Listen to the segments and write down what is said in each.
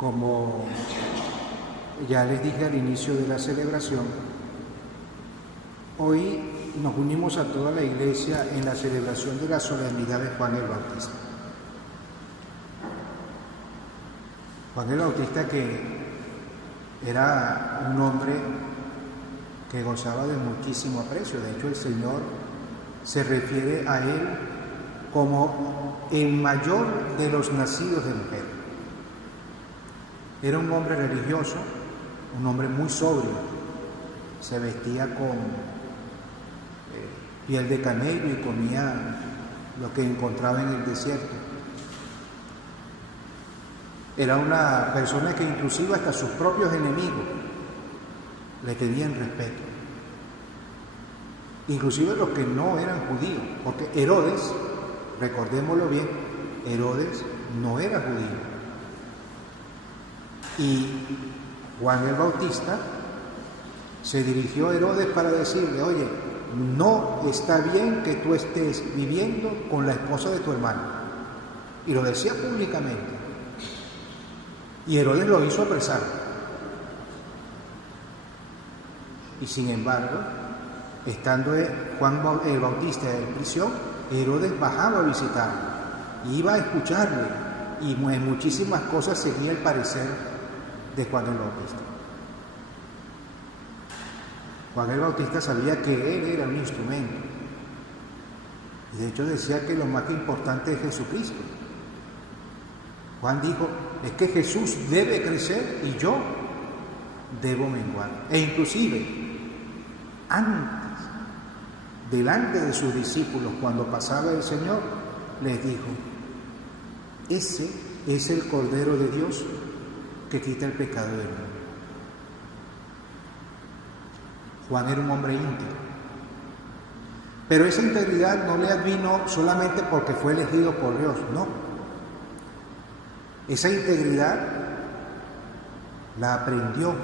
Como ya les dije al inicio de la celebración, hoy nos unimos a toda la iglesia en la celebración de la solemnidad de Juan el Bautista. Juan el Bautista, que era un hombre que gozaba de muchísimo aprecio. De hecho, el Señor se refiere a él como el mayor de los nacidos de mujer. Era un hombre religioso, un hombre muy sobrio. Se vestía con piel de camello y comía lo que encontraba en el desierto. Era una persona que inclusive hasta sus propios enemigos le tenían respeto. Inclusive los que no eran judíos, porque Herodes, recordémoslo bien, Herodes no era judío. Y Juan el Bautista se dirigió a Herodes para decirle: oye, no está bien que tú estés viviendo con la esposa de tu hermano. Y lo decía públicamente. Y Herodes lo hizo apresar. Y sin embargo, estando Juan el Bautista en prisión, Herodes bajaba a visitarlo, iba a escucharle, y en muchísimas cosas seguía el parecer de Juan el Bautista. Juan el Bautista sabía que él era un instrumento, y de hecho decía que lo más importante es Jesucristo. Juan dijo: es que Jesús debe crecer y yo debo menguar. E inclusive, antes, delante de sus discípulos, cuando pasaba el Señor, les dijo: ese es el Cordero de Dios que quita el pecado del mundo. Juan era un hombre íntegro. Pero esa integridad no le advino solamente porque fue elegido por Dios, no. Esa integridad la aprendió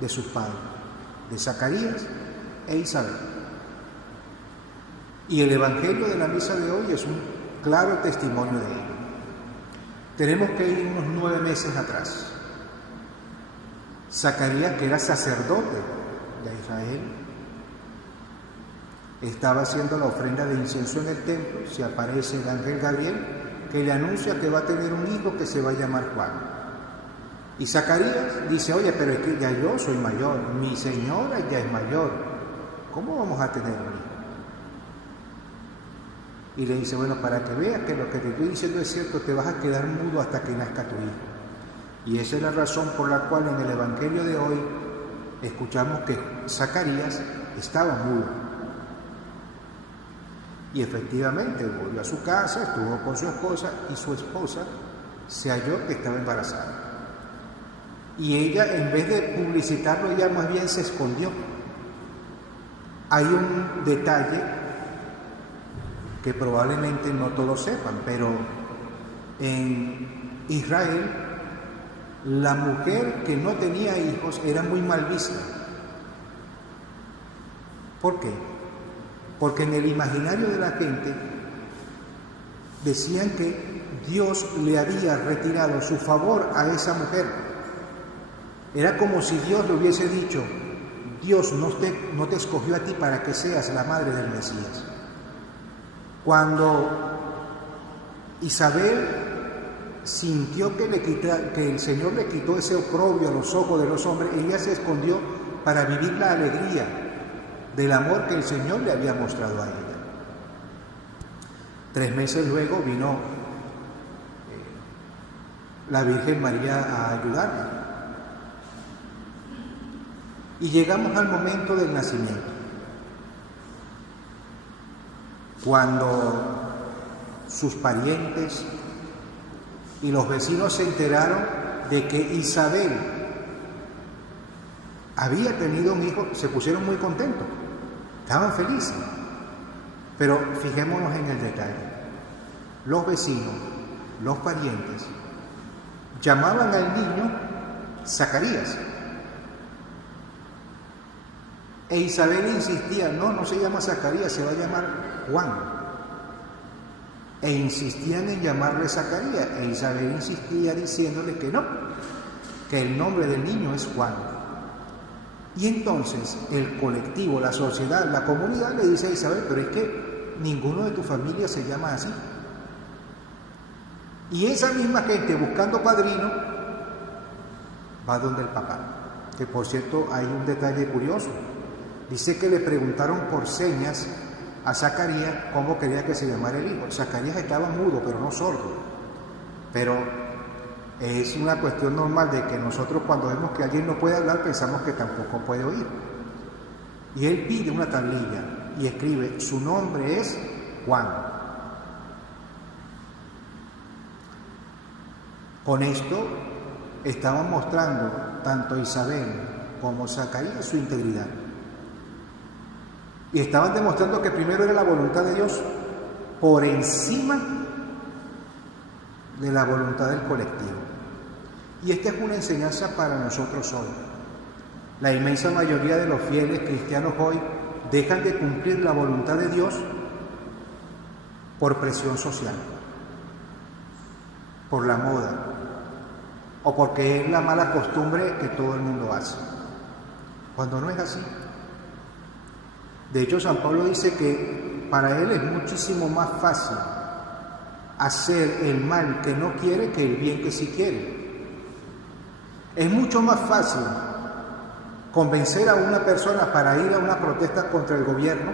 de sus padres, de Zacarías e Isabel. Y el Evangelio de la misa de hoy es un claro testimonio de ello. Tenemos que ir unos 9 meses atrás. Zacarías, que era sacerdote de Israel, estaba haciendo la ofrenda de incienso en el templo. Se aparece el ángel Gabriel, que le anuncia que va a tener un hijo que se va a llamar Juan. Y Zacarías dice: oye, pero es que ya yo soy mayor, mi señora ya es mayor, ¿cómo vamos a tener un hijo? Y le dice: bueno, para que veas que lo que te estoy diciendo es cierto, te vas a quedar mudo hasta que nazca tu hijo. Y esa es la razón por la cual en el Evangelio de hoy escuchamos que Zacarías estaba mudo. Y efectivamente volvió a su casa, estuvo con su esposa, y su esposa se halló que estaba embarazada. Y ella, en vez de publicitarlo, ella más bien se escondió. Hay un detalle que probablemente no todos sepan, pero en Israel la mujer que no tenía hijos era muy mal vista. ¿Por qué? Porque en el imaginario de la gente decían que Dios le había retirado su favor a esa mujer. Era como si Dios le hubiese dicho: Dios no te escogió a ti para que seas la madre del Mesías. Cuando Isabel sintió que el Señor le quitó ese oprobio a los ojos de los hombres, ella se escondió para vivir la alegría del amor que el Señor le había mostrado a ella. 3 meses luego vino la Virgen María a ayudarla. Y llegamos al momento del nacimiento, cuando sus parientes y los vecinos se enteraron de que Isabel había tenido un hijo, se pusieron muy contentos, estaban felices. Pero fijémonos en el detalle. Los vecinos, los parientes, llamaban al niño Zacarías. E Isabel insistía: no se llama Zacarías, se va a llamar Juan. E insistían en llamarle Zacarías, e Isabel insistía diciéndole que no, que el nombre del niño es Juan. Y entonces el colectivo, la sociedad, la comunidad le dice a Isabel, pero es que ninguno de tu familia se llama así. Y esa misma gente buscando padrino va donde el papá. Que por cierto hay un detalle curioso. Dice que le preguntaron por señas a Zacarías cómo quería que se llamara el hijo. Zacarías estaba mudo, pero no sordo. Pero es una cuestión normal de que nosotros cuando vemos que alguien no puede hablar pensamos que tampoco puede oír. Y él pide una tablilla y escribe, su nombre es Juan. Con esto estaban mostrando tanto Isabel como Zacarías su integridad. Y estaban demostrando que primero era la voluntad de Dios por encima de la voluntad del colectivo. Y esta es una enseñanza para nosotros hoy. La inmensa mayoría de los fieles cristianos hoy dejan de cumplir la voluntad de Dios por presión social, por la moda, o porque es la mala costumbre que todo el mundo hace, cuando no es así. De hecho, San Pablo dice que para él es muchísimo más fácil hacer el mal que no quiere que el bien que sí quiere. Es mucho más fácil convencer a una persona para ir a una protesta contra el gobierno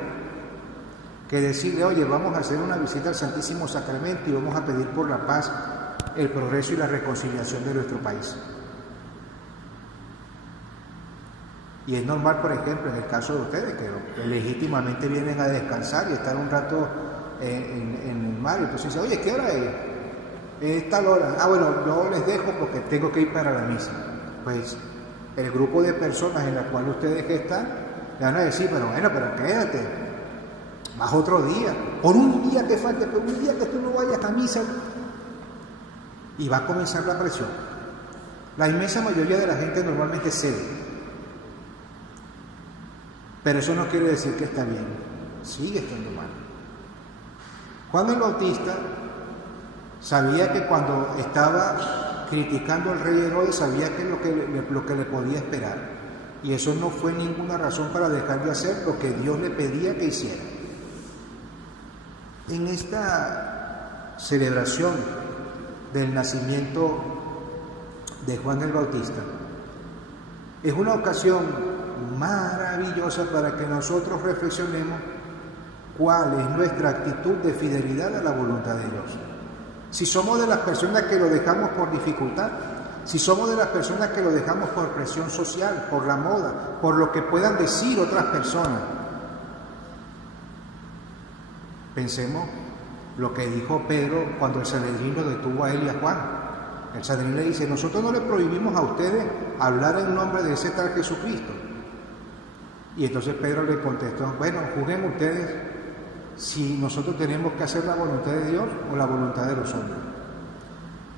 que decirle, oye, vamos a hacer una visita al Santísimo Sacramento y vamos a pedir por la paz, el progreso y la reconciliación de nuestro país. Y es normal, por ejemplo, en el caso de ustedes, que legítimamente vienen a descansar y estar un rato en el mar, y entonces dicen, oye, ¿qué hora es? Es tal hora. Ah, bueno, yo les dejo porque tengo que ir para la misa. Pues el grupo de personas en la cual ustedes están, le van a decir, pero quédate, vas otro día, por un día que falte, por un día que tú no vayas a misa, y va a comenzar la presión. La inmensa mayoría de la gente normalmente cede. Pero eso no quiere decir que está bien, sigue estando mal. Juan el Bautista sabía que cuando estaba criticando al rey Herodes, sabía que lo que le podía esperar. Y eso no fue ninguna razón para dejar de hacer lo que Dios le pedía que hiciera. En esta celebración del nacimiento de Juan el Bautista, es una ocasión maravillosa para que nosotros reflexionemos cuál es nuestra actitud de fidelidad a la voluntad de Dios. Si somos de las personas que lo dejamos por dificultad, si somos de las personas que lo dejamos por presión social, por la moda, por lo que puedan decir otras personas. Pensemos lo que dijo Pedro cuando el Sanedrín lo detuvo a él y a Juan. El Sanedrín le dice, nosotros no le prohibimos a ustedes hablar en nombre de ese tal Jesucristo. Y entonces Pedro le contestó, bueno, juzguen ustedes si nosotros tenemos que hacer la voluntad de Dios o la voluntad de los hombres.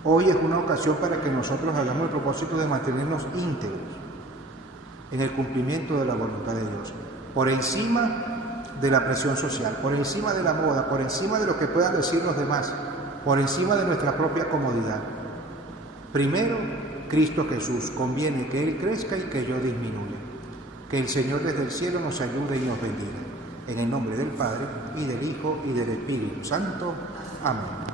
Hoy es una ocasión para que nosotros hagamos el propósito de mantenernos íntegros en el cumplimiento de la voluntad de Dios, por encima de la presión social, por encima de la moda, por encima de lo que puedan decir los demás, por encima de nuestra propia comodidad. Primero, Cristo Jesús, conviene que Él crezca y que yo disminuya. Que el Señor desde el cielo nos ayude y nos bendiga. En el nombre del Padre, y del Hijo, y del Espíritu Santo. Amén.